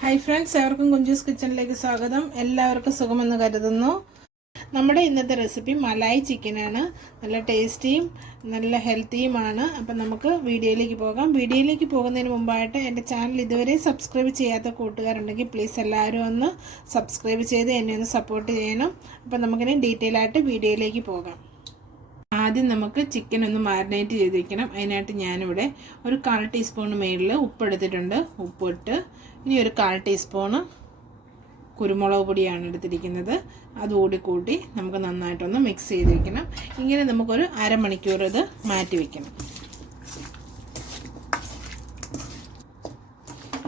Hi friends, എവർക്കും Kunjus കിച്ചണിലേക്ക് സ്വാഗതം. എല്ലാവർക്കും സുഖമെന്ന് കരുതുന്നു. നമ്മുടെ ഇന്നത്തെ റെസിപ്പി മലായി ചിക്കനാണ്. നല്ല ടേസ്റ്റിയും നല്ല ഹെൽത്തിയുമാണ്. അപ്പം നമുക്ക് വീഡിയോയിലേക്ക് പോകാം. വീഡിയോയിലേക്ക് പോകുന്നതിന് മുമ്പായിട്ട് എൻ്റെ ചാനൽ ഇതുവരെ സബ്സ്ക്രൈബ് ചെയ്യാത്ത കൂട്ടുകാരുണ്ടെങ്കിൽ പ്ലീസ് എല്ലാവരും ഒന്ന് സബ്സ്ക്രൈബ് ചെയ്ത് എന്നെ ഒന്ന് സപ്പോർട്ട് ചെയ്യണം. അപ്പം നമുക്കിനി ഡീറ്റെയിൽ ആയിട്ട് വീഡിയോയിലേക്ക് പോകാം. ആദ്യം നമുക്ക് ചിക്കൻ ഒന്ന് മാരിനേറ്റ് ചെയ്ത് വയ്ക്കണം. അതിനായിട്ട് ഞാനിവിടെ ഒരു 1/4 ടീസ്പൂൺ മേളിൽ ഉപ്പെടുത്തിട്ടുണ്ട്. ഉപ്പിട്ട് ഇനി ഒരു 1/4 ടീസ്പൂണ് കുരുമുളക് പൊടിയാണ് എടുത്തിരിക്കുന്നത്. അതുകൂടി കൂട്ടി നമുക്ക് നന്നായിട്ടൊന്ന് മിക്സ് ചെയ്ത് വയ്ക്കണം. ഇങ്ങനെ നമുക്കൊരു അരമണിക്കൂർ ഇത് മാറ്റി വയ്ക്കണം.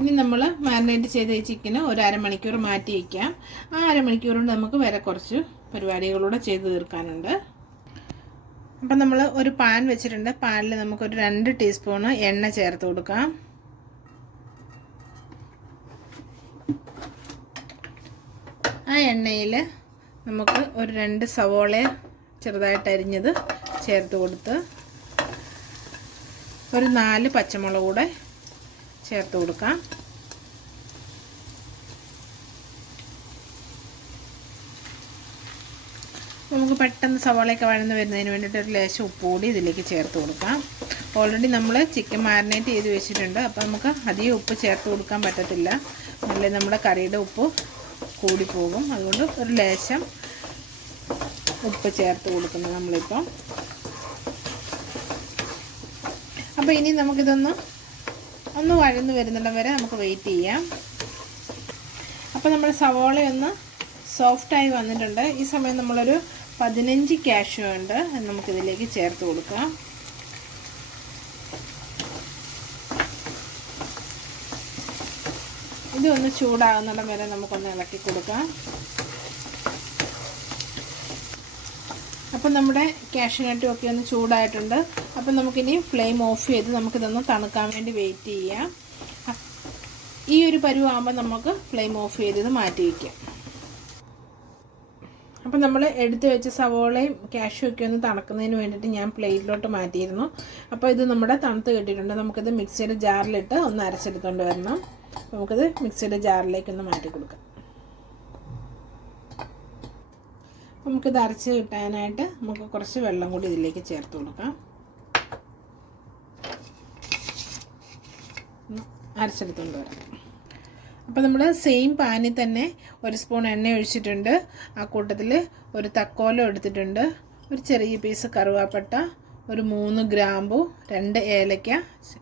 ഇനി നമ്മൾ മാരിനേറ്റ് ചെയ്ത ഈ ചിക്കന് ഒരു അരമണിക്കൂർ മാറ്റി വയ്ക്കാം. ആ അരമണിക്കൂർ കൊണ്ട് നമുക്ക് വേറെ കുറച്ച് പരിപാടികളൂടെ ചെയ്ത് തീർക്കാനുണ്ട്. അപ്പം നമ്മൾ ഒരു പാൻ വെച്ചിട്ടുണ്ട്. പാനിൽ നമുക്കൊരു 2 ടീസ്പൂണ് എണ്ണ ചേർത്ത് കൊടുക്കാം. ആ എണ്ണയിൽ നമുക്ക് ഒരു 2 സവോള ചെറുതായിട്ട് അരിഞ്ഞത് ചേർത്ത് കൊടുത്ത് ഒരു 4 പച്ചമുളക് കൂടെ ചേർത്ത് കൊടുക്കാം. നമുക്ക് പെട്ടെന്ന് സവാളയൊക്കെ വഴന്ന് വരുന്നതിന് വേണ്ടിയിട്ട് ഒരു ലേശം ഉപ്പ് കൂടി ഇതിലേക്ക് ചേർത്ത് കൊടുക്കാം. ഓൾറെഡി നമ്മൾ ചിക്കൻ മാരിനേറ്റ് ചെയ്ത് വെച്ചിട്ടുണ്ട്. അപ്പോൾ നമുക്ക് അധികം ഉപ്പ് ചേർത്ത് കൊടുക്കാൻ പറ്റത്തില്ല. നല്ല നമ്മുടെ കറിയുടെ ഉപ്പ് കൂടിപ്പോകും. അതുകൊണ്ട് ഒരു ലേശം ഉപ്പ് ചേർത്ത് കൊടുക്കുന്നു നമ്മളിപ്പം. അപ്പോൾ ഇനി നമുക്കിതൊന്ന് വഴന്ന് വരുന്നിടം വരെ നമുക്ക് വെയിറ്റ് ചെയ്യാം. അപ്പോൾ നമ്മുടെ സവാളയൊന്ന് സോഫ്റ്റായി വന്നിട്ടുണ്ട്. ഈ സമയം നമ്മളൊരു 15 കാഷ്യൂ ഉണ്ട്, നമുക്കിതിലേക്ക് ചേർത്ത് കൊടുക്കാം. ഇതൊന്ന് ചൂടാകുന്നിടം വരെ നമുക്കൊന്ന് ഇളക്കി കൊടുക്കാം. അപ്പം നമ്മുടെ കാഷ്യൂ നട്ടും ഒക്കെ ഒന്ന് ചൂടായിട്ടുണ്ട്. അപ്പം നമുക്കിനി ഫ്ലെയിം ഓഫ് ചെയ്ത് നമുക്കിതൊന്ന് തണുക്കാൻ വേണ്ടി വെയിറ്റ് ചെയ്യാം. ഈ ഒരു പരുവാകുമ്പോൾ നമുക്ക് ഫ്ലെയിം ഓഫ് ചെയ്ത് ഇത് മാറ്റി വയ്ക്കാം. അപ്പം നമ്മൾ എടുത്ത് വെച്ച സവോളയും കാഷ്യൂ ഒക്കെ ഒന്ന് തണുക്കുന്നതിന് വേണ്ടിയിട്ട് ഞാൻ പ്ലേറ്റിലോട്ട് മാറ്റിയിരുന്നു. അപ്പോൾ ഇത് നമ്മുടെ തണുത്ത് കിട്ടിയിട്ടുണ്ട്. നമുക്കിത് മിക്സിയുടെ ജാറിലിട്ട് ഒന്ന് അരച്ചെടുത്തുകൊണ്ട് വരണം. നമുക്കിത് മിക്സിയുടെ ജാറിലേക്കൊന്ന് മാറ്റി കൊടുക്കാം. നമുക്കിത് അരച്ച് കിട്ടാനായിട്ട് നമുക്ക് കുറച്ച് വെള്ളം കൂടി ഇതിലേക്ക് ചേർത്ത് കൊടുക്കാം. അരച്ചെടുത്തുകൊണ്ട് വരാം. അപ്പോൾ നമ്മൾ സെയിം പാനിൽ തന്നെ ഒരു സ്പൂൺ എണ്ണ ഒഴിച്ചിട്ടുണ്ട്. ആ കൂട്ടത്തിൽ ഒരു തക്കോലം എടുത്തിട്ടുണ്ട്, ഒരു ചെറിയ പീസ് കറുവാപ്പട്ട, ഒരു 3 ഗ്രാമ്പു, 2 ഏലക്ക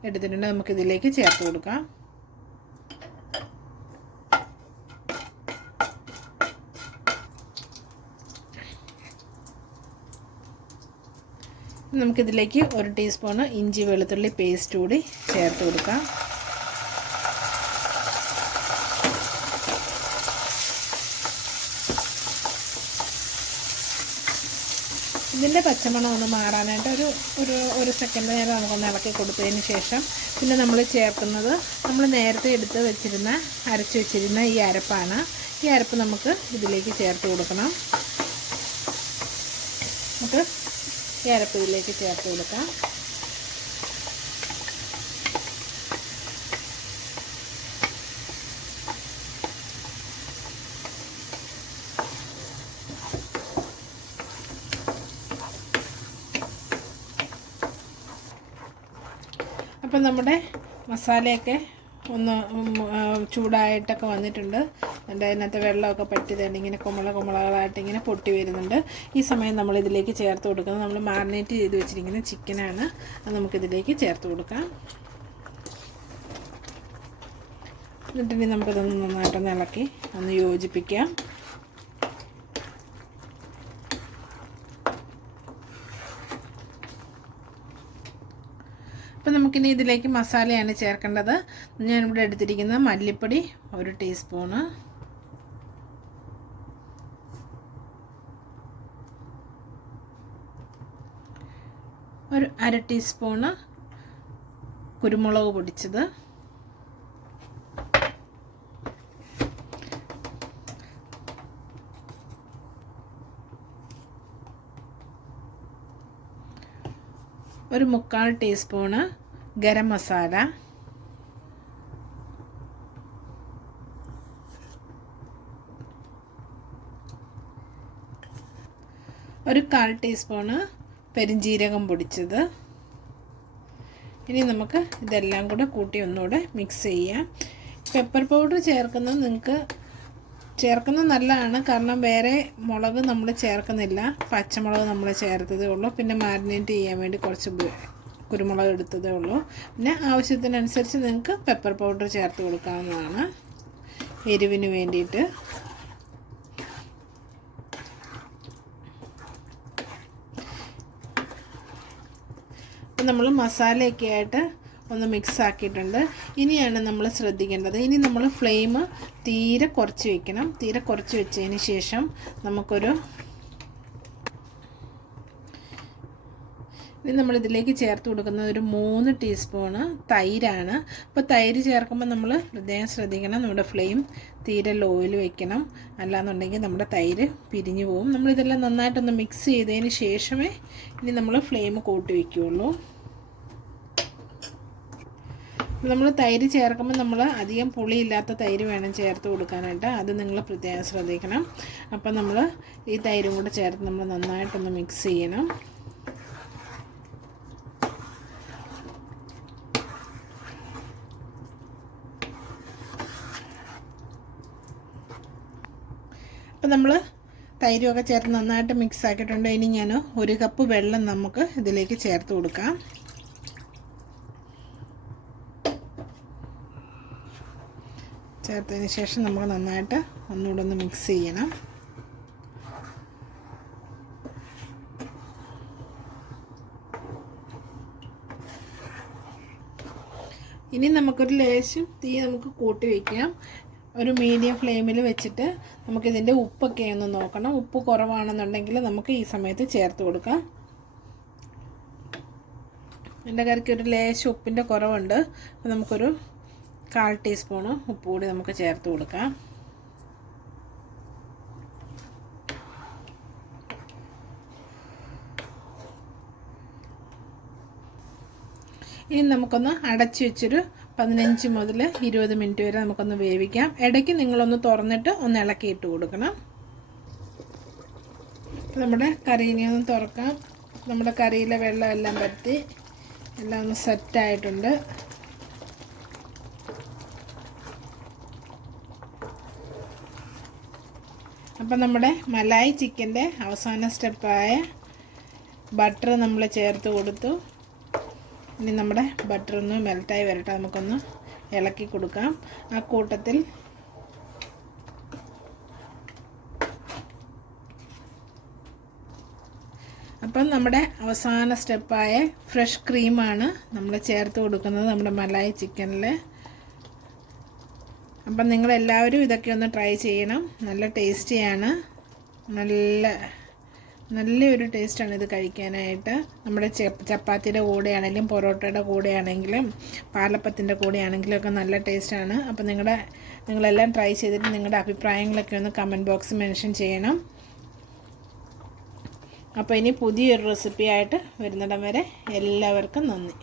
എടുത്തിട്ടുണ്ട്. നമുക്കിതിലേക്ക് ചേർത്ത് കൊടുക്കാം. നമുക്കിതിലേക്ക് 1 ടീസ്പൂണ് ഇഞ്ചി വെളുത്തുള്ളി പേസ്റ്റ് കൂടി ചേർത്ത് കൊടുക്കാം. ഇതിൻ്റെ പച്ചമണം ഒന്ന് മാറാനായിട്ട് ഒരു സെക്കൻഡ് നേരം നമുക്കൊന്ന് ഇളക്കി കൊടുത്തതിന് ശേഷം പിന്നെ നമ്മൾ ചേർക്കുന്നത് നമ്മൾ നേരത്തെ എടുത്ത് വെച്ചിരുന്ന അരച്ച് വെച്ചിരുന്ന ഈ അരപ്പാണ്. ഈ അരപ്പ് നമുക്ക് ഇതിലേക്ക് ചേർത്ത് കൊടുക്കണം. നമുക്ക് ഈ അരപ്പ് ഇതിലേക്ക് ചേർത്ത് കൊടുക്കാം. അപ്പം നമ്മുടെ മസാലയൊക്കെ ഒന്ന് ചൂടായിട്ടൊക്കെ വന്നിട്ടുണ്ട്. അതിനകത്ത് വെള്ളമൊക്കെ പറ്റിയതുകൊണ്ട് ഇങ്ങനെ കുമ്പളകളായിട്ട് ഇങ്ങനെ പൊട്ടി വരുന്നുണ്ട്. ഈ സമയം നമ്മളിതിലേക്ക് ചേർത്ത് കൊടുക്കുന്നത് നമ്മൾ മാരിനേറ്റ് ചെയ്ത് വെച്ചിരിക്കുന്ന ചിക്കനാണ്. അത് നമുക്കിതിലേക്ക് ചേർത്ത് കൊടുക്കാം. എന്നിട്ടിനി നമുക്കിതൊന്ന് നന്നായിട്ടൊന്ന് ഇളക്കി ഒന്ന് യോജിപ്പിക്കാം. അപ്പോൾ നമുക്കിനി ഇതിലേക്ക് മസാലയാണ് ചേർക്കേണ്ടത്. ഞാനിവിടെ എടുത്തിരിക്കുന്ന മല്ലിപ്പൊടി 1 ടീസ്പൂണ്, ഒരു 1/2 ടീസ്പൂണ് കുരുമുളക് പൊടിച്ചത്, ഒരു 1/4 ടീസ്പൂണ് ഗരം മസാല, ഒരു 1/4 ടീസ്പൂണ് പെരിഞ്ജീരകം പൊടിച്ചത്. ഇനി നമുക്ക് ഇതെല്ലാം കൂടെ കൂട്ടി ഒന്നുകൂടെ മിക്സ് ചെയ്യാം. പെപ്പർ പൗഡർ ചേർക്കുന്നത് നല്ലതാണ്, കാരണം വേറെ മുളക് നമ്മൾ ചേർക്കുന്നില്ല, പച്ചമുളക് നമ്മൾ ചേർത്തതേ ഉള്ളൂ. പിന്നെ മാരിനേറ്റ് ചെയ്യാൻ വേണ്ടി കുറച്ച് കുരുമുളക് എടുത്തതേ ഉള്ളൂ. പിന്നെ ആവശ്യത്തിനനുസരിച്ച് നിങ്ങൾക്ക് പെപ്പർ പൗഡർ ചേർത്ത് കൊടുക്കാവുന്നതാണ് എരിവിന് വേണ്ടിയിട്ട്. നമ്മൾ മസാലയൊക്കെ ആയിട്ട് ഒന്ന് മിക്സ് ആക്കിയിട്ടുണ്ട്. ഇനിയാണ് നമ്മൾ ശ്രദ്ധിക്കേണ്ടത്, ഇനി നമ്മൾ ഫ്ലെയിം തീരെ കുറച്ച് വയ്ക്കണം. തീരെ കുറച്ച് വെച്ചതിന് ശേഷം ഇനി നമ്മളിതിലേക്ക് ചേർത്ത് കൊടുക്കുന്നത് ഒരു 3 ടീസ്പൂണ് തൈരാണ്. അപ്പോൾ തൈര് ചേർക്കുമ്പോൾ നമ്മൾ പ്രത്യേകം ശ്രദ്ധിക്കണം, നമ്മുടെ ഫ്ലെയിം തീരെ ലോയിൽ വെക്കണം, അല്ലാന്നുണ്ടെങ്കിൽ നമ്മുടെ തൈര് പിരിഞ്ഞു പോകും. നമ്മളിതെല്ലാം നന്നായിട്ടൊന്ന് മിക്സ് ചെയ്തതിന് ശേഷമേ ഇനി നമ്മൾ ഫ്ലെയിം കൂട്ടി വയ്ക്കുകയുള്ളൂ. നമ്മൾ തൈര് ചേർക്കുമ്പോൾ നമ്മൾ അധികം പുളിയില്ലാത്ത തൈര് വേണം ചേർത്ത് കൊടുക്കാനായിട്ട്, അത് നിങ്ങൾ പ്രത്യേകം ശ്രദ്ധിക്കണം. അപ്പോൾ നമ്മൾ ഈ തൈരും കൂടെ ചേർത്ത് നമ്മൾ നന്നായിട്ടൊന്ന് മിക്സ് ചെയ്യണം. അപ്പോൾ നമ്മൾ തൈരുമൊക്കെ ചേർത്ത് നന്നായിട്ട് മിക്സ് ആക്കിയിട്ടുണ്ട്. ഇനി ഞാൻ 1 കപ്പ് വെള്ളം നമുക്ക് ഇതിലേക്ക് ചേർത്ത് കൊടുക്കാം. ചേർത്തതിന് ശേഷം നമുക്ക് നന്നായിട്ട് ഒന്നുകൂടെ ഒന്ന് മിക്സ് ചെയ്യണം. ഇനി നമുക്കൊരു ലേശം തീ നമുക്ക് കൂട്ടി വയ്ക്കാം. ഒരു മീഡിയം ഫ്ലെയിമിൽ വെച്ചിട്ട് നമുക്കിതിൻ്റെ ഉപ്പൊക്കെ ഒന്ന് നോക്കണം. ഉപ്പ് കുറവാണെന്നുണ്ടെങ്കിൽ നമുക്ക് ഈ സമയത്ത് ചേർത്ത് കൊടുക്കാം. എൻ്റെ കറിക്ക് ഒരു ലേശം ഉപ്പിൻ്റെ കുറവുണ്ട്. അപ്പോൾ നമുക്കൊരു 1/4 ടീസ്പൂണ് ഉപ്പ് കൂടി നമുക്ക് ചേർത്ത് കൊടുക്കാം. ഇനി നമുക്കൊന്ന് അടച്ചു വെച്ചൊരു 15 മുതൽ 20 മിനിറ്റ് വരെ നമുക്കൊന്ന് വേവിക്കാം. ഇടയ്ക്ക് നിങ്ങളൊന്ന് തുറന്നിട്ട് ഒന്ന് ഇളക്കിയിട്ട് കൊടുക്കണം. നമ്മുടെ കറീനെ ഒന്ന് തുറക്കാം. നമ്മുടെ കറിയിലെ വെള്ളം എല്ലാം പറ്റി എല്ലാം ഒന്ന് സെറ്റായിട്ടുണ്ട്. അപ്പം നമ്മുടെ മലായി ചിക്കൻ്റെ അവസാന സ്റ്റെപ്പായ ബട്ടർ നമ്മൾ ചേർത്ത് കൊടുത്തു. ഇനി നമ്മുടെ ബട്ടർ ഒന്ന് മെൽറ്റായി വരട്ടെ, നമുക്കൊന്ന് ഇളക്കി കൊടുക്കാം. ആ കൂട്ടത്തിൽ അപ്പം നമ്മുടെ അവസാന സ്റ്റെപ്പായ ഫ്രഷ് ക്രീമാണ് നമ്മൾ ചേർത്ത് കൊടുക്കുന്നത് നമ്മുടെ മലായി ചിക്കനിൽ. അപ്പം നിങ്ങളെല്ലാവരും ഇതൊക്കെ ഒന്ന് ട്രൈ ചെയ്യണം. നല്ല ടേസ്റ്റിയാണ്, നല്ലൊരു ടേസ്റ്റാണ് ഇത് കഴിക്കാനായിട്ട്. നമ്മുടെ ചപ്പാത്തിയുടെ കൂടെയാണെങ്കിലും പൊറോട്ടയുടെ കൂടെയാണെങ്കിലും പാലപ്പത്തിൻ്റെ കൂടെയാണെങ്കിലും ഒക്കെ നല്ല ടേസ്റ്റാണ്. അപ്പം നിങ്ങളെല്ലാം ട്രൈ ചെയ്തിട്ട് നിങ്ങളുടെ അഭിപ്രായങ്ങളൊക്കെ ഒന്ന് കമൻറ്റ് ബോക്സിൽ മെൻഷൻ ചെയ്യണം. അപ്പോൾ ഇനി പുതിയൊരു റെസിപ്പിയായിട്ട് വരുന്നിടം വരെ എല്ലാവർക്കും നന്ദി.